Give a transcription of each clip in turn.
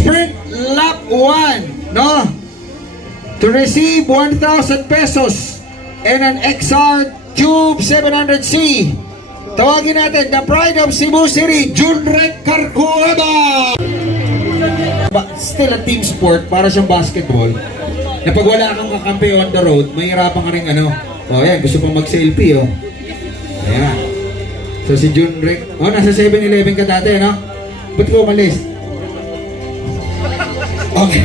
sprint lap 1, no? To receive 1,000 pesos and an XR Tube 700C. Tawagin natin, the pride of Cebu City, Junrek Carcueba! Still a team sport, para siyang basketball. Na pag wala kang kakampi on the road, mahirapan ka rin ano. O yan, gusto pang mag-selfie, oh. Ayan. So si Junrek, nasa 7-Eleven ka dati, no? Ba't ko umalis? Okay.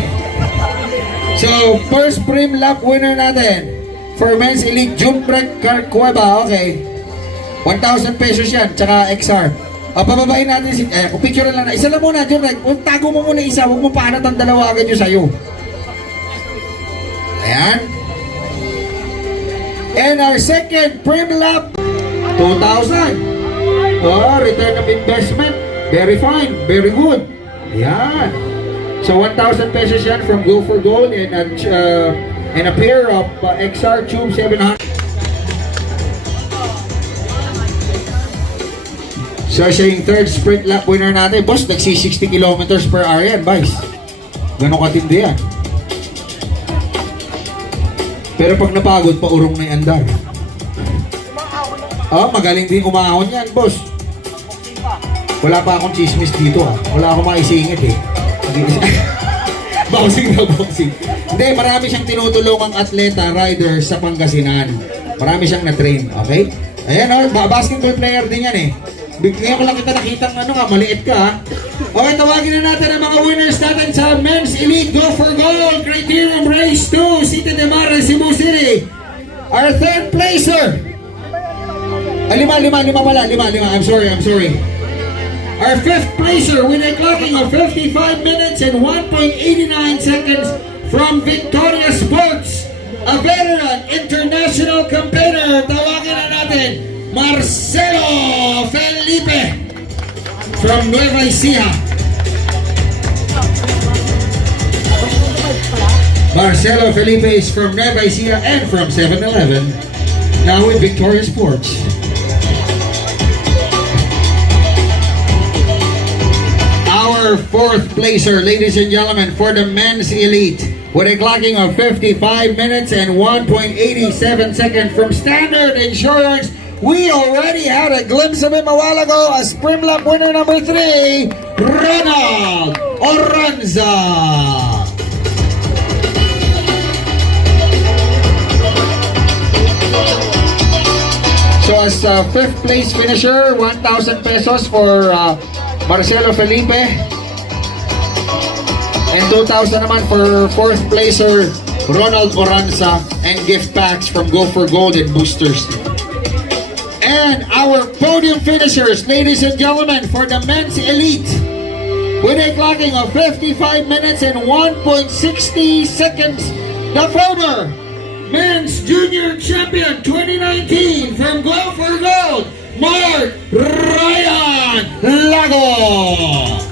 So, first prim lap winner natin for Men's Elite, Junrek Carcueba. Okay. 1,000 pesos yan, tsaka XR. Pababain natin si... kung picture lang na. Isa lang muna, Junrek. Tago mo muna isa. Huwag mo paanat ang dalawa agad yung sa'yo. Ayan. And our second prim lap, 2,000. Oh, return of investment. Very fine. Very good. Ayan. So, 1,000 pesos yan from Go for Gold and a pair of XR Tube 700. So, siya yung third sprint lap winner natin. Boss, nagsi 60 kilometers per hour yan, boys. Ganun katindi yan. Pero pag napagod, paurong na yung andar. Magaling din umahon yan, boss. Wala pa akong chismis dito, ha. Wala akong maisingit, eh. Boxing na boxing. Hindi, marami siyang tinutulungang atleta, rider sa Pangasinan. Marami siyang na-train, okay? Ayan, basketball player din yan, eh. Bigyan ko lang kita nakitang maliit ka, ha? Okay, tawagin na natin ang mga winners natin sa Men's Elite Go for Gold Criterium Race 2, City de Mare, Cebu City. Our third placer. Lima pala. I'm sorry. Our fifth placer with a clocking of 55 minutes and 1.89 seconds from Victoria Sports. A veteran international campaigner. Tawagin na natin Marcelo Felipe from Nueva Ecija. Marcelo Felipe is from Nueva Ecija and from 7-Eleven. Now with Victoria Sports. Our fourth placer, ladies and gentlemen, for the Men's Elite, with a clocking of 55 minutes and 1.87 seconds from Standard Insurance. We already had a glimpse of him a while ago as Prim Lap winner number 3, Ronald Oranza. So as fifth place finisher, 1,000 pesos for Marcelo Felipe. And 2,000 naman for fourth placer, Ronald Oranza, and gift packs from Go for Gold and Boosters. And our podium finishers, ladies and gentlemen, for the Men's Elite, with a clocking of 55 minutes and 1.60 seconds, the former Men's Junior Champion 2019 from Go for Gold, Mark Ryan Lago.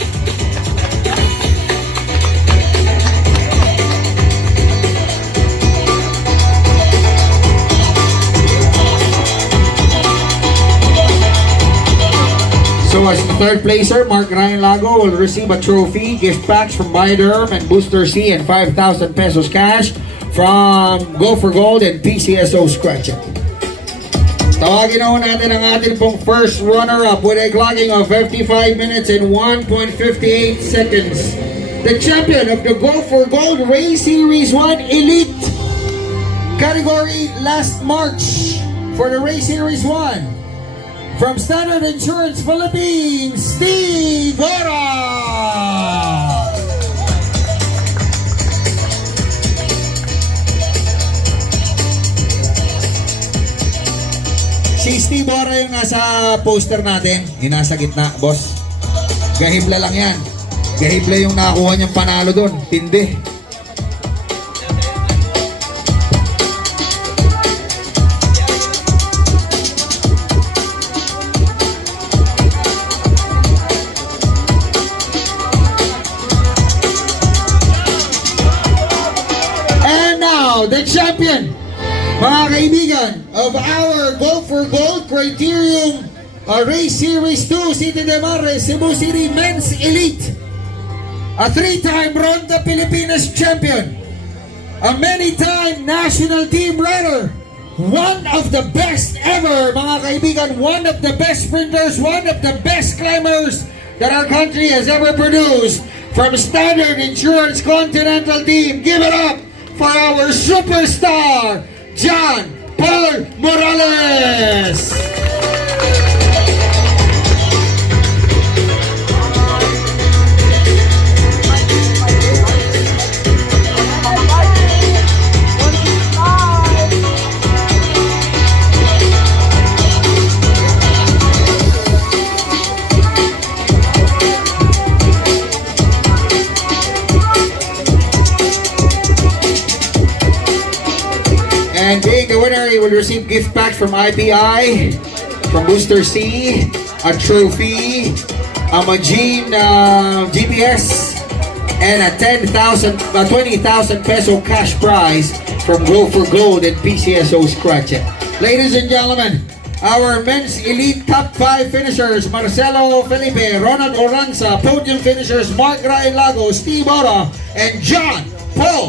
So as the third placer, Mark Ryan Lago will receive a trophy, gift packs from Bioderm and Booster C, and 5,000 pesos cash from Go for Gold and PCSO Scratch-It. Tawagin na natin ang ating pong first runner-up with a clocking of 55 minutes and 1.58 seconds. The champion of the Go for Gold Race Series 1 Elite category last March for the Race Series 1. From Standard Insurance Philippines, Steve Ora! Si Steve Ora yung nasa poster natin, yung nasa gitna, boss. Gahibla lang yan. Gahibla yung nakakuha niyang panalo doon. Tindi. The champion, mga kaibigan, of our Go for Gold Criterium Race Series 2 City de Mare, Cebu City Men's Elite. a 3-time Ronda Pilipinas champion, a many-time national team runner, one of the best ever, mga kaibigan, one of the best sprinters, one of the best climbers that our country has ever produced. From Standard Insurance Continental Team, give it up for our superstar, John Paul Morales! And being the winner, he will receive gift packs from IPI, from Booster C, a trophy, a Magine GPS, and a 20,000 peso cash prize from Go for Gold and PCSO Scratch It. Ladies and gentlemen, our men's elite top 5 finishers, Marcelo Felipe, Ronald Oranza, podium finishers, Mark Ryan Lago, Steve Ora, and John Paul